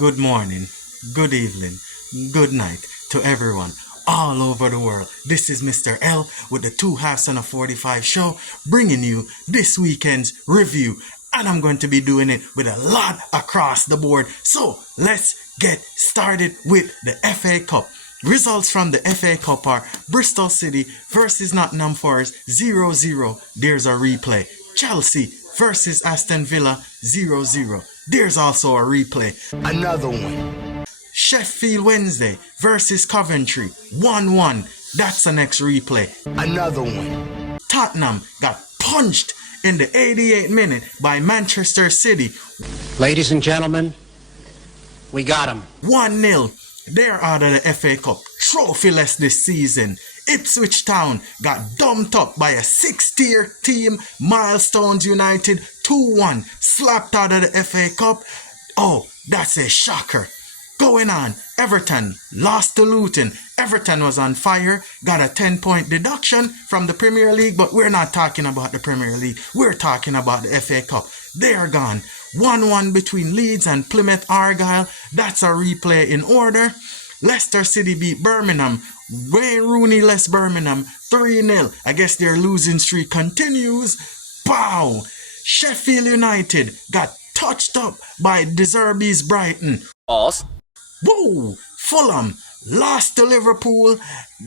good morning, good evening, good night to everyone all over the world. This is Mr. L with the 2 halves and a 45 show, bringing you this weekend's review. And I'm going to be doing it with a lot across the board. So let's get started with the FA Cup. Results from the FA Cup are Bristol City versus Nottingham Forest 0-0. There's a replay. Chelsea versus Aston Villa 0-0. There's also a replay. Another one. Sheffield Wednesday versus Coventry 1-1. That's the next replay. Another one. Tottenham got punched in the 88th minute by Manchester City. Ladies and gentlemen, we got them. 1-0. They're out of the FA Cup. Trophyless this season. Ipswich Town got dumped up by a 6th-tier team, Milestones United 2-1. Slapped out of the FA Cup. Oh, that's a shocker. Going on, Everton lost to Luton. Everton was on fire, got a 10-point deduction from the Premier League, but we're not talking about the Premier League. We're talking about the FA Cup. They are gone. 1-1 between Leeds and Plymouth Argyle. That's a replay in order. Leicester City beat Birmingham. Wayne Rooney less Birmingham 3-0. I guess their losing streak continues. Pow! Sheffield United got touched up by De Zerbi's Brighton. False. Whoa! Fulham lost to Liverpool,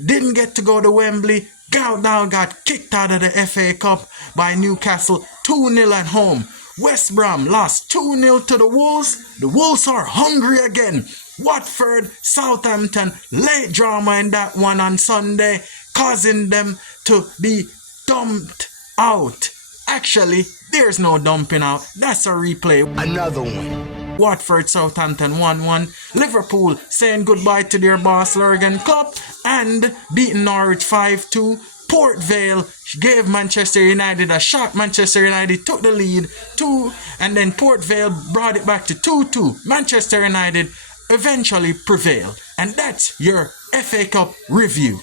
didn't get to go to Wembley, now got kicked out of the FA Cup by Newcastle 2-0 at home. West Brom lost 2-0 to the Wolves. The Wolves are hungry again. Watford, Southampton, late drama in that one on Sunday, causing them to be dumped out. Actually, there's no dumping out. That's a replay. Another one. Watford, Southampton 1-1. Liverpool saying goodbye to their boss Jurgen Klopp and beating Norwich 5-2. Port Vale gave Manchester United a shot. Manchester United took the lead 2 and then Port Vale brought it back to 2-2. Manchester United eventually prevailed. And that's your FA Cup review.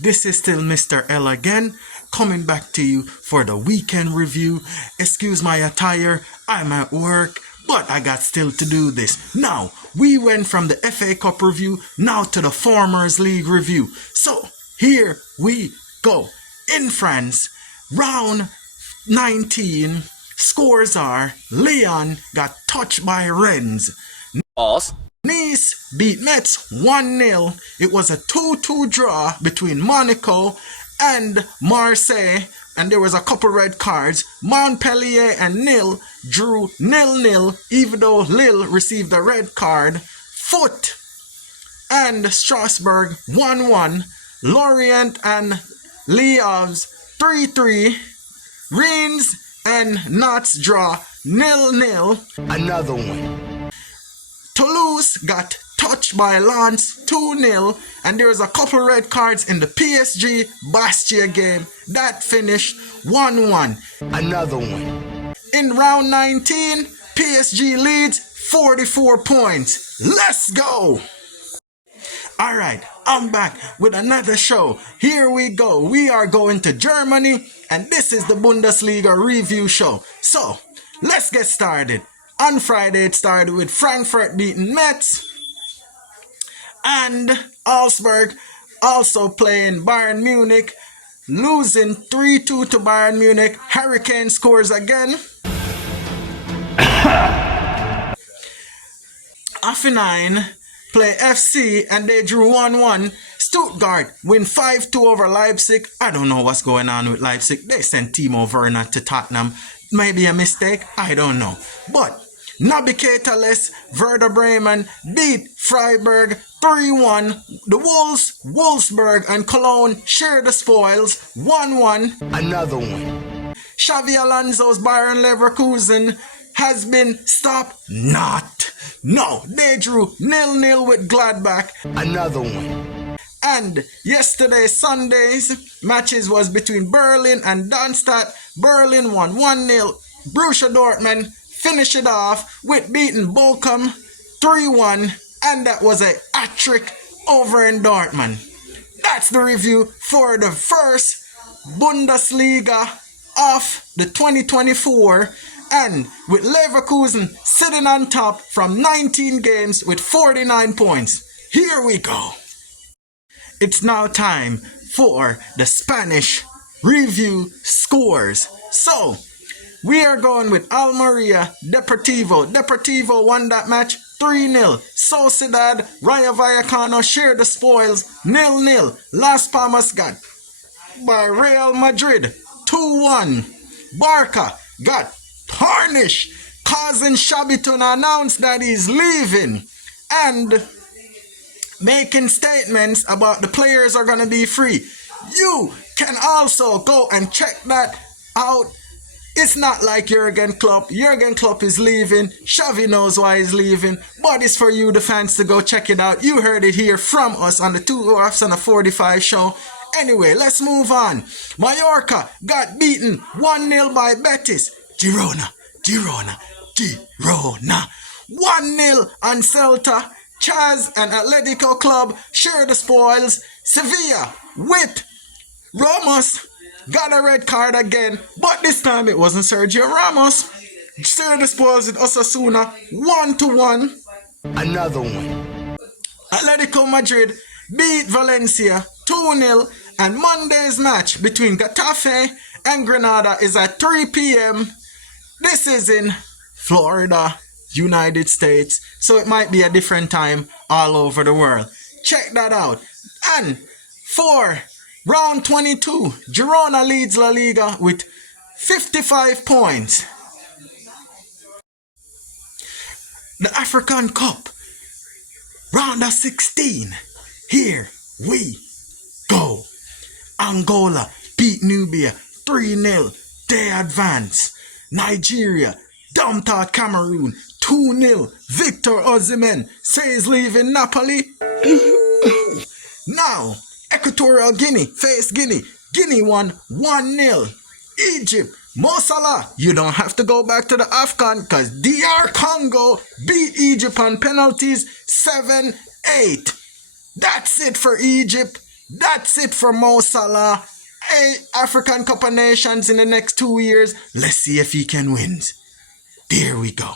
This is still Mr. L again, coming back to you for the weekend review. Excuse my attire, I'm at work, but I got still to do this. Now, we went from the FA Cup review now to the Farmers League review. So, here we go. In France, round 19, scores are Lyon got touched by Rennes. False. Nice beat Metz 1-0. It was a 2-2 draw between Monaco and Marseille, and there was a couple red cards. Montpellier and Lille drew 0-0, even though Lille received a red card. Foot and Strasbourg 1-1. Lorient and Le Havre 3-3. Reims and Nantes draw 0-0. Another one. Toulouse got touched by Lens 2-0, and there was a couple red cards in the PSG Bastia game that finished 1-1. Another one. In round 19, PSG leads 44 points. Let's go! Alright, I'm back with another show. Here we go. We are going to Germany, and this is the Bundesliga review show. So, let's get started. On Friday, it started with Frankfurt beating Metz. And Augsburg also playing Bayern Munich, losing 3-2 to Bayern Munich. Hurricane scores again. Hoffenheim play FC and they drew 1-1. Stuttgart win 5-2 over Leipzig. I don't know what's going on with Leipzig. They sent Timo Werner to Tottenham. Maybe a mistake. I don't know. But Naby Keita-less Werder Bremen beat Freiburg 3-1. The Wolves, Wolfsburg and Cologne share the spoils 1-1. Another one. Xavi Alonso's Bayern Leverkusen has been stopped. No, they drew 0-0 with Gladbach. Another one. And yesterday, Sunday's matches was between Berlin and Darmstadt. Berlin won 1-0. Borussia Dortmund finished it off with beating Bochum 3-1, and that was a hat-trick over in Dortmund. That's the review for the first Bundesliga of the 2024. And with Leverkusen sitting on top from 19 games with 49 points. Here we go. It's now time for the Spanish review scores. So, we are going with Almeria Deportivo. Deportivo won that match 3-0. Sociedad, Rayo Vallecano shared the spoils 0-0. Las Palmas got by Real Madrid 2-1. Barca got tarnished, causing Xabi to announce that he's leaving and making statements about the players are going to be free. You can also go and check that out. It's not like Jurgen Klopp. Jurgen Klopp is leaving. Xavi knows why he's leaving. But it's for you, the fans, to go check it out. You heard it here from us on the 2 Hours on the 45 show. Anyway, let's move on. Mallorca got beaten 1-0 by Betis. Girona. 1-0 on Celta. Chaz and Atletico Club share the spoils. Sevilla with Ramos got a red card again, but this time it wasn't Sergio Ramos. Share the spoils with Osasuna 1-1. Another one. Atletico Madrid beat Valencia 2-0, and Monday's match between Getafe and Granada is at 3 p.m. This is in Florida, United States, so it might be a different time all over the world. Check that out. And for round 22, Girona leads La Liga with 55 points. The Afcon Cup, round of 16. Here we go. Angola beat Nubia 3-0. They advance. Nigeria dumped out Cameroon 2-0. Victor Osimhen says leaving Napoli. Now, Equatorial Guinea faced Guinea. Guinea won 1-0. Egypt, Mo Salah. You don't have to go back to the Afcon because DR Congo beat Egypt on penalties 7-8. That's it for Egypt. That's it for Mo Salah. Hey, African Cup of Nations in the next 2 years. Let's see if he can win. There we go.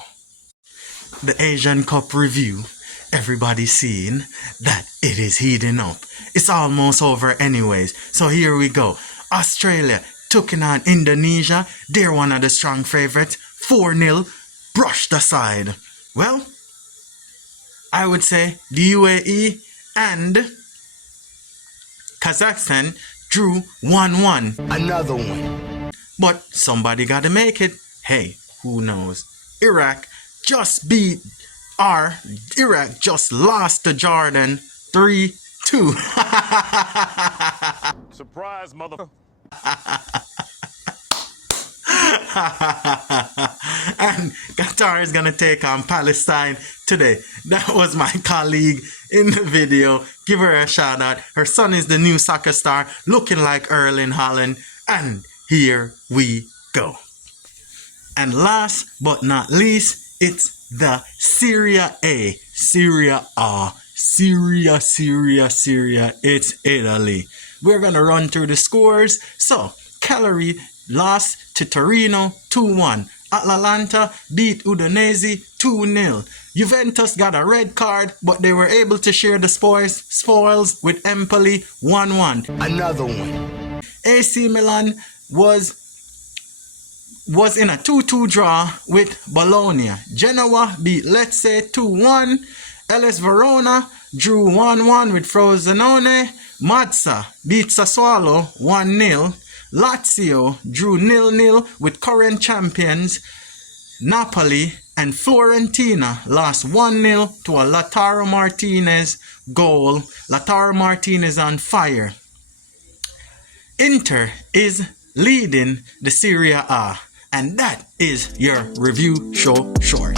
The Asian Cup review. Everybody's seeing that it is heating up. It's almost over anyways. So here we go. Australia taking on Indonesia. They're one of the strong favorites. 4-0. Brushed aside. Well, I would say the UAE and Kazakhstan drew 1-1. Another one. But somebody gotta make it. Hey, who knows? Iraq just lost to Jordan 3-2. Surprise, mother. And Qatar is gonna take on Palestine today. That was my colleague in the video. Give her a shout out. Her son is the new soccer star, looking like Erling Haaland. And here we go. And last but not least, it's the Serie A. Syria. It's Italy. We're gonna run through the scores. So, Cagliari lost to Torino 2-1. Atalanta beat Udinese 2-0. Juventus got a red card, but they were able to share the spoils with Empoli 1-1. Another one. AC Milan was in a 2-2 draw with Bologna. Genoa beat Lecce 2-1. Hellas Verona drew 1-1 with Frosinone. Mazza beat Sassuolo 1-0. Lazio drew 0-0 with current champions Napoli, and Fiorentina lost 1-0 to a Lautaro Martinez goal. Lautaro Martinez on fire. Inter is leading the Serie A, and that is your review show short.